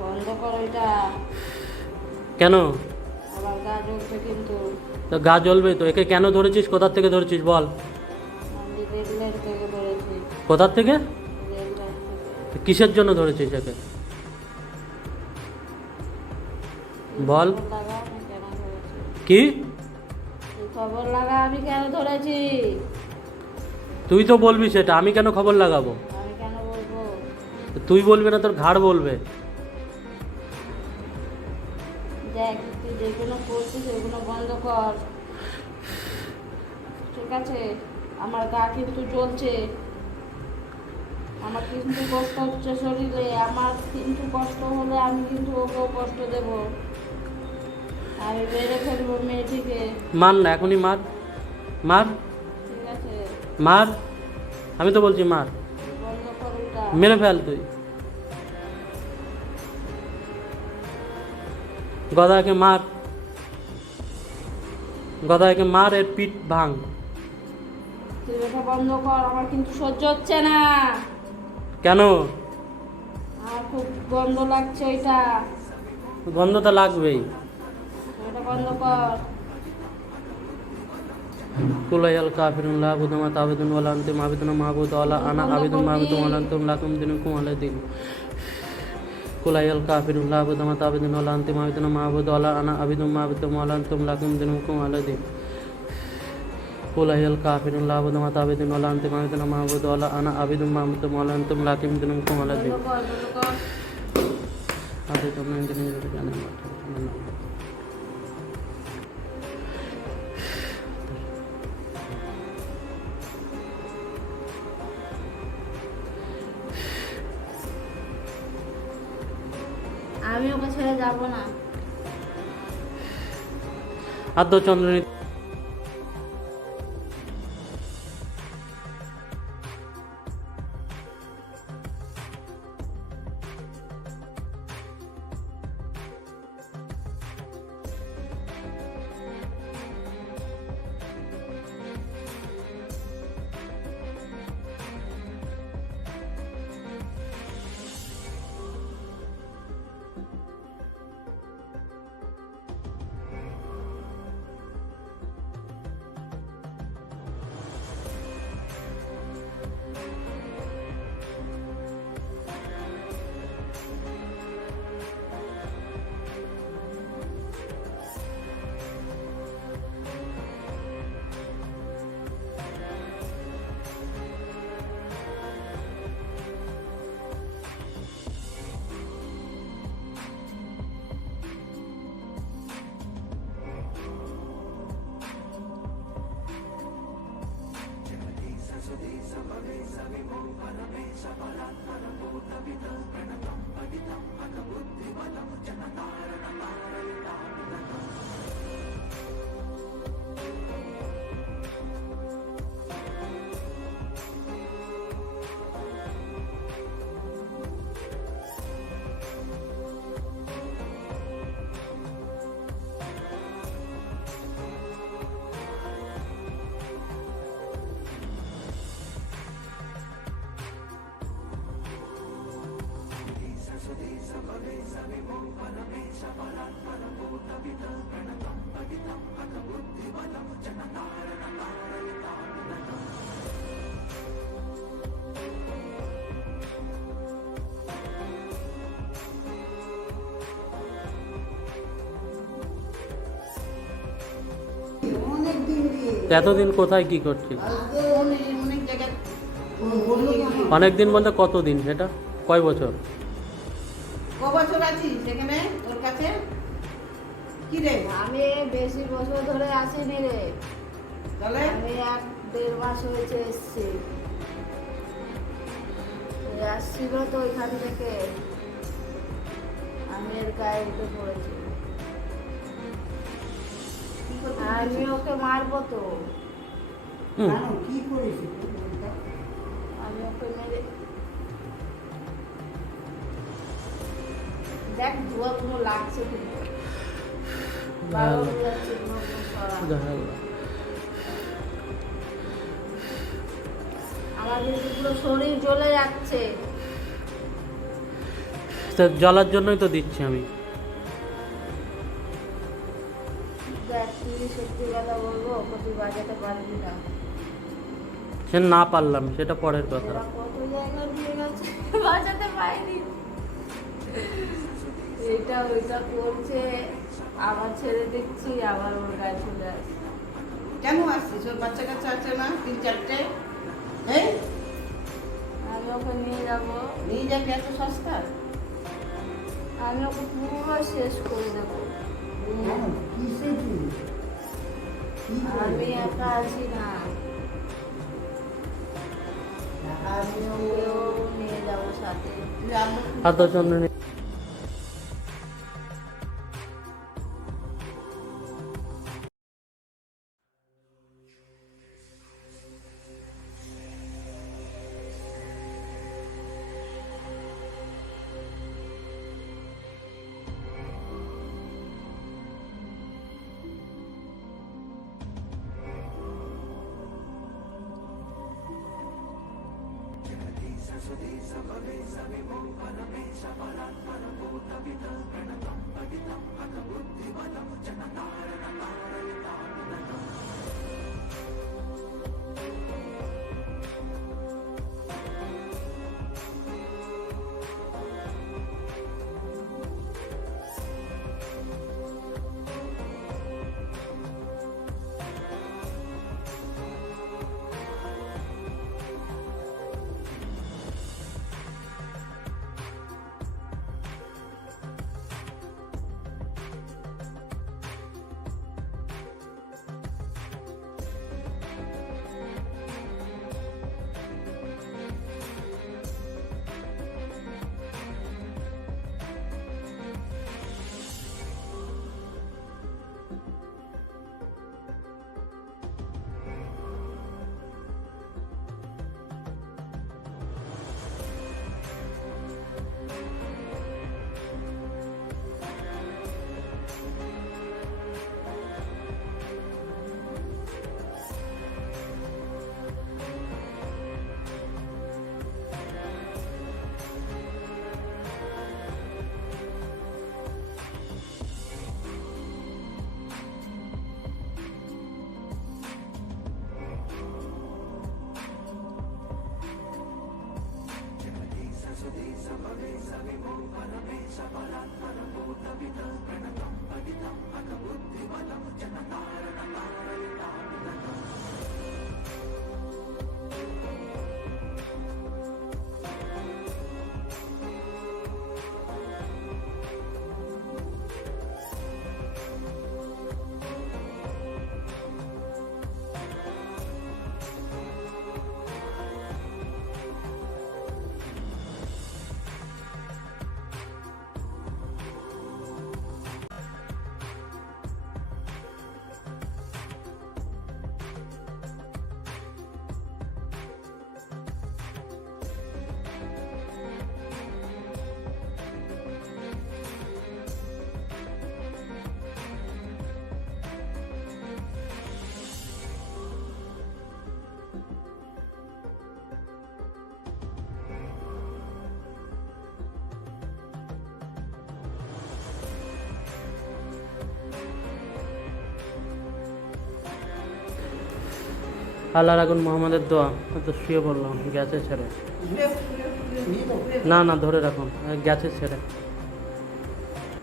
বন্ধ করো এটা। কেন? আবার গা জ্বলছে কিন্তু। তো গা জ্বলবে তো। একে কেন ধরেছিস? কোথার থেকে ধরেছিস বল? আমি রেড লাইট থেকে ধরেছি। কোথার থেকে? রেড লাইট থেকে। তো কিসের জন্য ধরেছিস একে বল? খবর লাগা আমি কেন ধরেছি? কি? এই খবর লাগা আমি কেন ধরেছি? তুই তো বলবি সেটা, আমি কেন খবর লাগাবো? আমি কেন বলবো? তুই বলবি না, তোর ঘাড় বলবে। দেখ তুই যেগুলো করছিস সেগুলো বন্ধ কর, ঠিক আছে? আমার গা কিন্তু জ্বলছে, আমার কিন্তু কষ্ট হচ্ছে শরীরে, আমার কিন্তু কষ্ট হলে আমি কিন্তু ওকেও কষ্ট দেব, আমি বেড়ে ফেলবো মেয়েটিকে। মার না, এখনই মার, মার, ঠিক আছে, মার। আমি তো বলছি মার, বন্ধ কর ওটা। মেরে ফেল তুই। গদাকে মার, গদাকে মার, এর পিঠ ভাঙ। তুই এটা বন্ধ কর, আমার কিন্তু সহ্য হচ্ছে না, কেন? আমার খুব গন্ধ লাগছে ওইটা, গন্ধ তো লাগবেই। ওটা বন্ধ কর। কুলাইয়াল কাফিরুন লা বুদমা তাবিদুন ওয়ালা আনতুম আবিদুন মাহবুদ ওয়ালা আনা আবিদুন মাহবুদুন ওয়ালা আনতুম লাকুম দিনুকুম আলাদিন। কুলাইয়াল কাফিরুন লা বুদমা তাবিদুন ওয়ালা আনতুম আবিদুন মাহবুদ ওয়ালা আনা আবিদুন মাহবুদুন ওয়ালা আনতুম লাকুম দিনুকুম আলাদিন। কুলাইয়াল কাফিরুন লা বুদমা তাবিদুন ওয়ালা আনতুম আবিদুন মাহবুদ ওয়ালা আনা আবিদুন মাহবুদুন ওয়ালা আনতুম লাকুম দিনুকুম আলাদিন। বন্ধ কর, বন্ধ কর। আদি তোমরা ইন্দিন জানেন। আমি ওকে ছেড়ে যাবো না। আদ্য চন্দ্রনী এতদিন কোথায় কি করছিস? অনেক দিন বলতে কতদিন? সেটা কয় বছর? বছর আছিস সেখানে ওর কাছে? কি রে? আমি বেশি বছর ধরে আসিনি রে, তাহলে আমি 1-1.5 মাস হয়েছে এসছি। আসছিল তো ওইখান থেকে আমি এর গায়ে উঠে পড়েছি। কি করতে আমি গেছিস? ওকে মারবো তো, হুম। কেন? কি করেছিস? আমি ওকে মেরে, দেখ ধোয়াগুলো লাগছে কিন্তু, বারো হয়ে যাচ্ছে ধোঁয়াগুলো সরা। আমার আমার কিন্তু পুরো শরীর জ্বলে যাচ্ছে। তো জ্বলার জন্যই তো দিচ্ছি আমি। দেখ তুই সত্যি কথা বলবো, তুই বাজাতে পারবি না। সে না পারলাম সেটা পরের কথা। ওরা কত জায়গা দিয়ে গেছে, বাজাতে পারিনি। এটা ওইটা করছে, আবার ছেড়ে দেখছি, আবার ওর গায়ে চলে আসছে। কেন আসছিস? ওর বাচ্চা কাচ্চা আছে না 3-4টে? হ্যাঁ, আমি ওকে নিয়ে যাবো, নিয়ে যাবি এত সস্তা? আমি ওকে পুরো শেষ করে দেবো। কিসে কি? আমি একা আছি না, আমি ওকেও নিয়ে যাবো সাথে। আর তোর জন্য আল্লাহর আগুন মোহাম্মদের দোয়া। তো শুয়ে পড়লাম গ্যাসে ছেড়ে। না না ধরে রাখুন, গ্যাসে ছেড়ে।